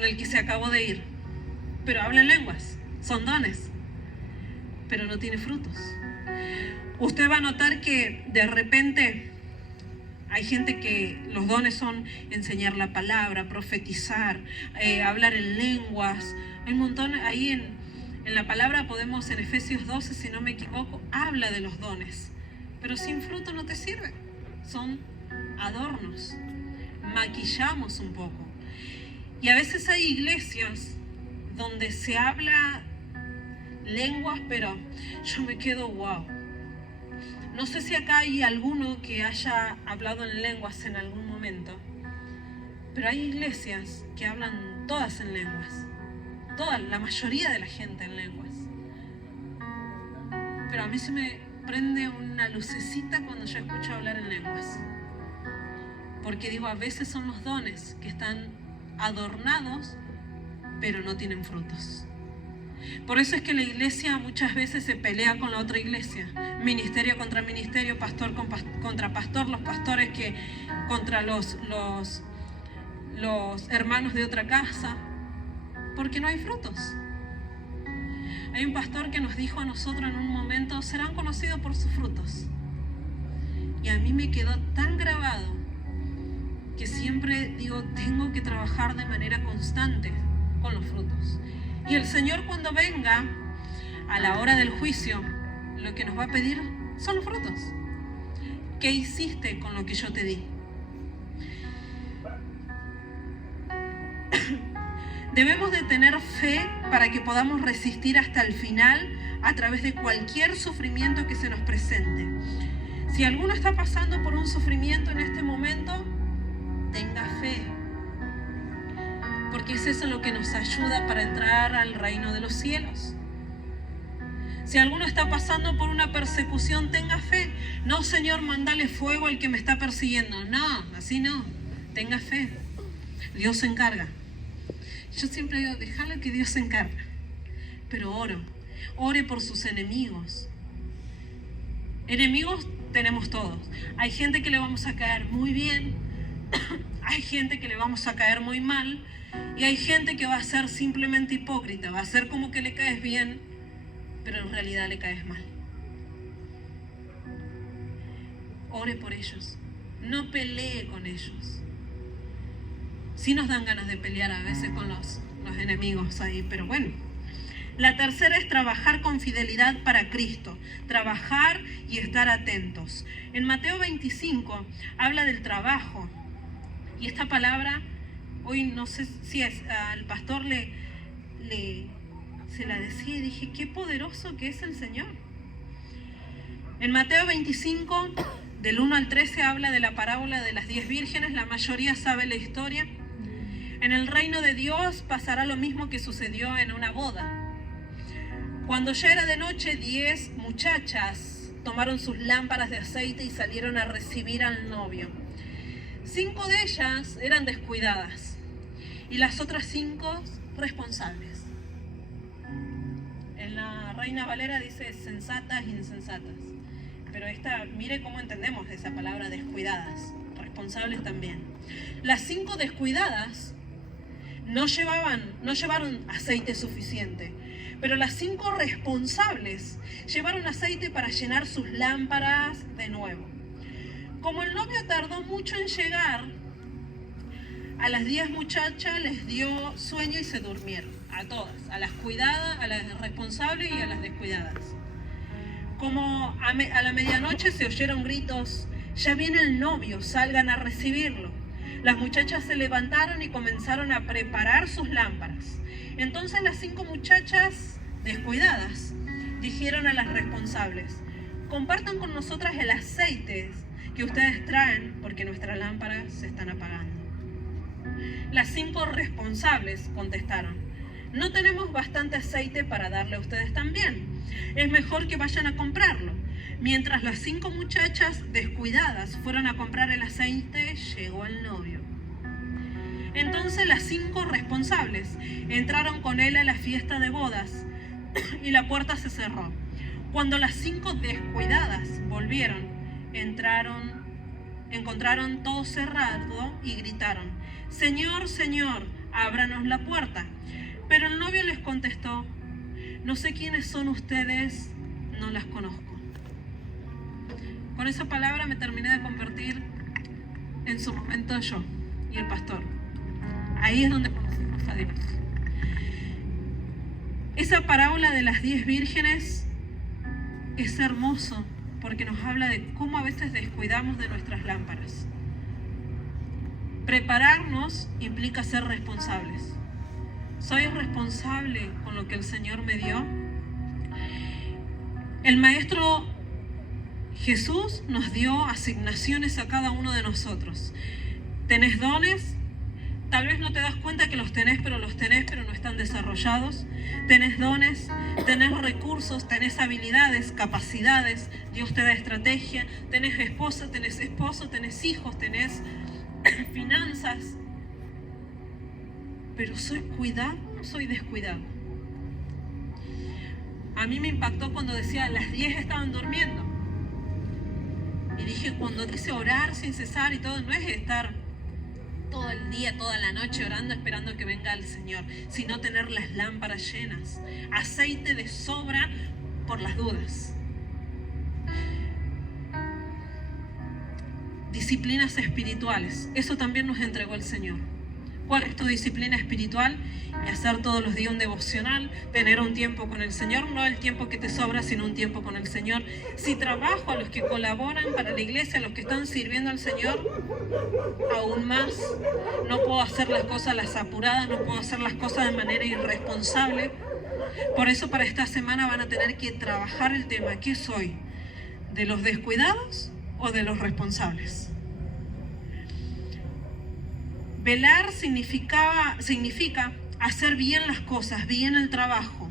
el que se acabó de ir, pero habla en lenguas, son dones, pero no tiene frutos. Usted va a notar que de repente hay gente que los dones son enseñar la palabra, profetizar, hablar en lenguas. Hay un montón ahí en la palabra, podemos en Efesios 12, si no me equivoco, habla de los dones. Pero sin fruto no te sirve. Son adornos. Maquillamos un poco. Y a veces hay iglesias donde se habla lenguas, pero yo me quedo wow. No sé si acá hay alguno que haya hablado en lenguas en algún momento, pero hay iglesias que hablan todas en lenguas, la mayoría de la gente en lenguas. Pero a mí se me prende una lucecita cuando yo escucho hablar en lenguas, porque digo, a veces son los dones que están adornados, pero no tienen frutos. Por eso es que la iglesia muchas veces se pelea con la otra iglesia, ministerio contra ministerio, pastor contra pastor, los pastores que contra los hermanos de otra casa, porque no hay frutos. Hay un pastor que nos dijo a nosotros en un momento, serán conocidos por sus frutos. Y a mí me quedó tan grabado que siempre digo, tengo que trabajar de manera constante con los frutos. Y el Señor, cuando venga a la hora del juicio, lo que nos va a pedir son los frutos. ¿Qué hiciste con lo que yo te di? Debemos de tener fe para que podamos resistir hasta el final a través de cualquier sufrimiento que se nos presente. Si alguno está pasando por un sufrimiento en este momento, tenga fe. Porque es eso lo que nos ayuda para entrar al reino de los cielos. Si alguno está pasando por una persecución, tenga fe. No, Señor, mandale fuego al que me está persiguiendo. No, así no. Tenga fe. Dios se encarga. Yo siempre digo, déjalo que Dios se encarga. Pero ore por sus enemigos. Enemigos tenemos todos. Hay gente que le vamos a caer muy bien. Hay gente que le vamos a caer muy mal y hay gente que va a ser simplemente hipócrita, va a ser como que le caes bien, pero en realidad le caes mal. Ore por ellos, no pelee con ellos. Sí nos dan ganas de pelear a veces con los enemigos ahí, pero bueno. La tercera es trabajar con fidelidad para Cristo, trabajar y estar atentos. En Mateo 25 habla del trabajo, y esta palabra, hoy no sé si al pastor se la decía y dije, qué poderoso que es el Señor. En Mateo 25, del 1 al 13, habla de la parábola de las 10 vírgenes, la mayoría sabe la historia. En el reino de Dios pasará lo mismo que sucedió en una boda. Cuando ya era de noche, 10 muchachas tomaron sus lámparas de aceite y salieron a recibir al novio. 5 de ellas eran descuidadas y las otras 5 responsables. En la Reina Valera dice sensatas e insensatas, pero mire cómo entendemos esa palabra, descuidadas, responsables también. Las 5 descuidadas no llevaron aceite suficiente, pero las 5 responsables llevaron aceite para llenar sus lámparas de nuevo. Como el novio tardó mucho en llegar, a las 10 muchachas les dio sueño y se durmieron. A todas, a las cuidadas, a las responsables y a las descuidadas. Como a la medianoche se oyeron gritos, ya viene el novio, salgan a recibirlo. Las muchachas se levantaron y comenzaron a preparar sus lámparas. Entonces las 5 muchachas descuidadas dijeron a las responsables, compartan con nosotras el aceite que ustedes traen porque nuestras lámparas se están apagando. Las 5 responsables contestaron, no tenemos bastante aceite para darle a ustedes también. Es mejor que vayan a comprarlo. Mientras las 5 muchachas descuidadas fueron a comprar el aceite, llegó el novio. Entonces las 5 responsables entraron con él a la fiesta de bodas y la puerta se cerró. Cuando las 5 descuidadas volvieron, encontraron todo cerrado y gritaron, Señor, Señor, ábranos la puerta. Pero el novio les contestó, no sé quiénes son ustedes, no las conozco. Con esa palabra me terminé de convertir en su momento yo y el pastor. Ahí es donde conocimos a Dios. Esa parábola de las 10 vírgenes es hermoso porque nos habla de cómo a veces descuidamos de nuestras lámparas. Prepararnos implica ser responsables. ¿Soy responsable con lo que el Señor me dio? El Maestro Jesús nos dio asignaciones a cada uno de nosotros. ¿Tenés dones? Tal vez no te das cuenta que los tenés, pero no están desarrollados. Tenés dones, tenés recursos, tenés habilidades, capacidades. Dios te da estrategia. Tenés esposa, tenés esposo, tenés hijos, tenés finanzas. Pero ¿soy cuidado o soy descuidado? A mí me impactó cuando decía las 10 estaban durmiendo. Y dije, cuando dice orar sin cesar y todo, no es estar todo el día, toda la noche orando esperando que venga el Señor, sino tener las lámparas llenas, aceite de sobra por las dudas. Disciplinas espirituales, eso también nos entregó el Señor. ¿Cuál es tu disciplina espiritual? Y hacer todos los días un devocional, tener un tiempo con el Señor, no el tiempo que te sobra, sino un tiempo con el Señor. Si trabajo a los que colaboran para la iglesia, a los que están sirviendo al Señor, aún más. No puedo hacer las cosas las apuradas, no puedo hacer las cosas de manera irresponsable. Por eso para esta semana van a tener que trabajar el tema, ¿qué soy? ¿De los descuidados o de los responsables? Velar significa hacer bien las cosas, bien el trabajo.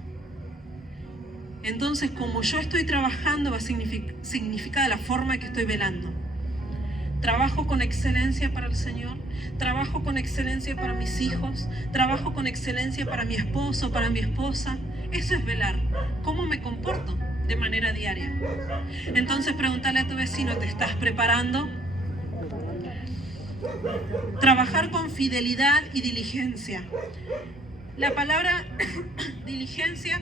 Entonces, como yo estoy trabajando, va a significar la forma que estoy velando. Trabajo con excelencia para el Señor, trabajo con excelencia para mis hijos, trabajo con excelencia para mi esposo, para mi esposa. Eso es velar. ¿Cómo me comporto de manera diaria? Entonces, pregúntale a tu vecino, ¿te estás preparando? Trabajar con fidelidad y diligencia. La palabra diligencia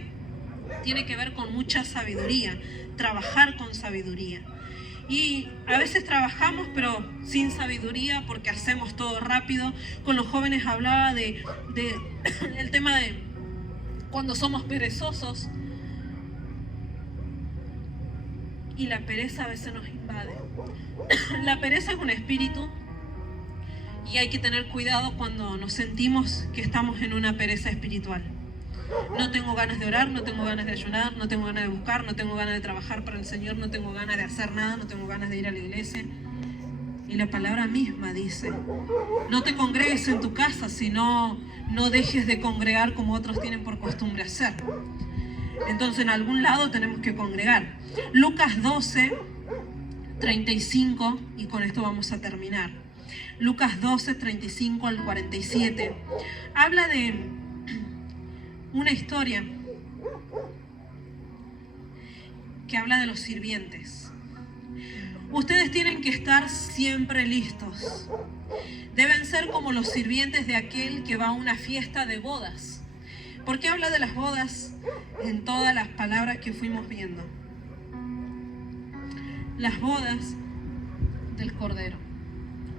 tiene que ver con mucha sabiduría, trabajar con sabiduría. Y a veces trabajamos pero sin sabiduría porque hacemos todo rápido. Con los jóvenes hablaba de el tema de cuando somos perezosos y la pereza a veces nos invade. La pereza es un espíritu y hay que tener cuidado cuando nos sentimos que estamos en una pereza espiritual. No tengo ganas de orar, no tengo ganas de ayunar, no tengo ganas de buscar, no tengo ganas de trabajar para el Señor, no tengo ganas de hacer nada, no tengo ganas de ir a la iglesia. Y la palabra misma dice, no te congregues en tu casa, sino no dejes de congregar como otros tienen por costumbre hacer. Entonces en algún lado tenemos que congregar. Lucas 12, 35, y con esto vamos a terminar. Lucas 12, 35 al 47. Habla de una historia que habla de los sirvientes. Ustedes tienen que estar siempre listos. Deben ser como los sirvientes de aquel que va a una fiesta de bodas. ¿Por qué habla de las bodas en todas las palabras que fuimos viendo? Las bodas del Cordero,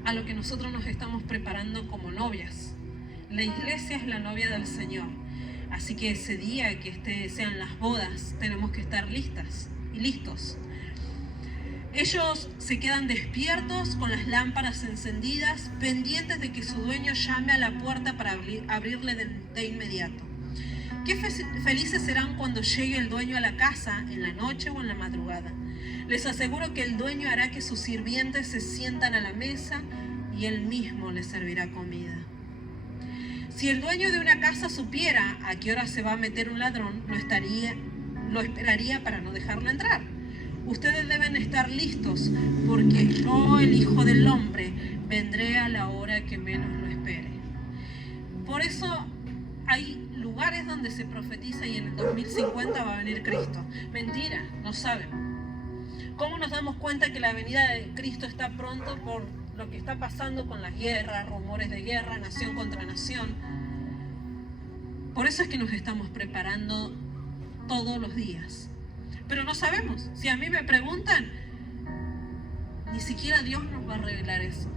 a lo que nosotros nos estamos preparando como novias. La iglesia es la novia del Señor. Así que ese día que sean las bodas, tenemos que estar listas y listos. Ellos se quedan despiertos con las lámparas encendidas, pendientes de que su dueño llame a la puerta para abrirle de inmediato. Qué felices serán cuando llegue el dueño a la casa, en la noche o en la madrugada. Les aseguro que el dueño hará que sus sirvientes se sientan a la mesa y él mismo les servirá comida. Si el dueño de una casa supiera a qué hora se va a meter un ladrón, lo esperaría para no dejarlo entrar. Ustedes deben estar listos, porque yo, el Hijo del Hombre, vendré a la hora que menos lo espere. Por eso hay lugares donde se profetiza y en el 2050 va a venir Cristo. Mentira, no saben. ¿Cómo nos damos cuenta que la venida de Cristo está pronto? Por lo que está pasando con las guerras, rumores de guerra, nación contra nación. Por eso es que nos estamos preparando todos los días. Pero no sabemos. Si a mí me preguntan, ni siquiera Dios nos va a revelar eso.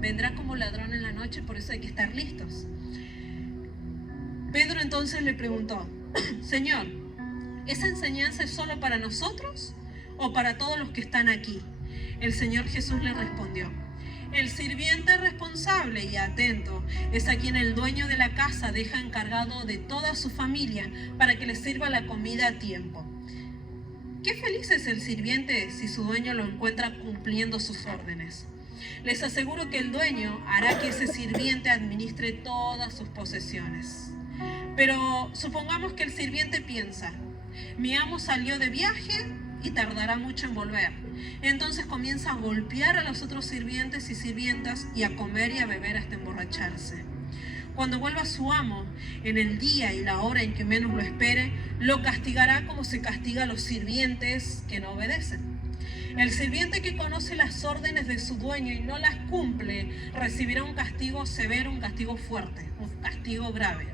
Vendrá como ladrón en la noche, por eso hay que estar listos. Pedro entonces le preguntó, Señor, ¿esa enseñanza es solo para nosotros o para todos los que están aquí? El Señor Jesús le respondió, el sirviente responsable y atento es a quien el dueño de la casa deja encargado de toda su familia para que le sirva la comida a tiempo. Qué feliz es el sirviente si su dueño lo encuentra cumpliendo sus órdenes. Les aseguro que el dueño hará que ese sirviente administre todas sus posesiones. Pero supongamos que el sirviente piensa, mi amo salió de viaje y tardará mucho en volver. Entonces comienza a golpear a los otros sirvientes y sirvientas y a comer y a beber hasta emborracharse. Cuando vuelva su amo, en el día y la hora en que menos lo espere, lo castigará como se castiga a los sirvientes que no obedecen. El sirviente que conoce las órdenes de su dueño y no las cumple, recibirá un castigo severo, un castigo fuerte, un castigo grave.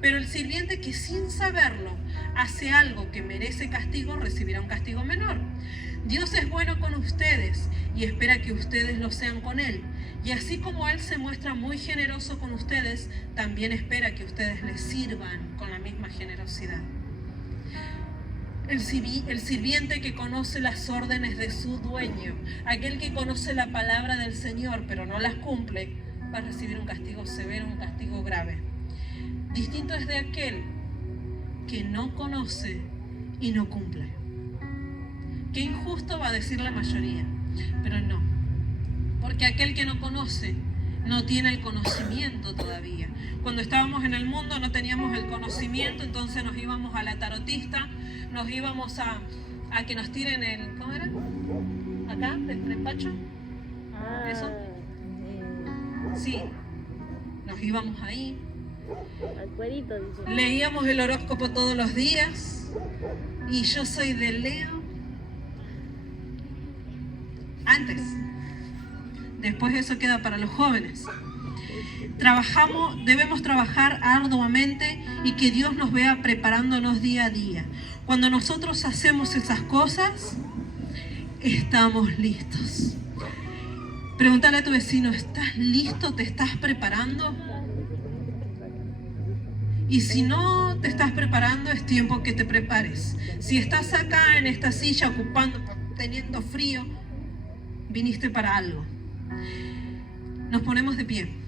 Pero el sirviente que sin saberlo hace algo que merece castigo, recibirá un castigo menor. Dios es bueno con ustedes y espera que ustedes lo sean con Él. Y así como Él se muestra muy generoso con ustedes, también espera que ustedes le sirvan con la misma generosidad. El sirviente que conoce las órdenes de su dueño, aquel que conoce la palabra del Señor pero no las cumple, va a recibir un castigo severo, un castigo grave. Distinto es de aquel que no conoce y no cumple. Qué injusto va a decir la mayoría, pero no. Porque aquel que no conoce no tiene el conocimiento todavía. Cuando estábamos en el mundo no teníamos el conocimiento, entonces nos íbamos a la tarotista, nos íbamos a que nos tiren el... ¿Cómo era? ¿Acá? ¿Del prepacho? ¿Eso? Sí. Nos íbamos ahí. Al cuerito, dice. Leíamos el horóscopo todos los días. Y yo soy de Leo. Antes. Después eso queda para los jóvenes. Debemos trabajar arduamente y que Dios nos vea preparándonos día a día. Cuando nosotros hacemos esas cosas, estamos listos. Pregúntale a tu vecino, ¿estás listo? ¿Te estás preparando? Y si no te estás preparando, es tiempo que te prepares. Si estás acá en esta silla ocupando, teniendo frío, viniste para algo. Nos ponemos de pie.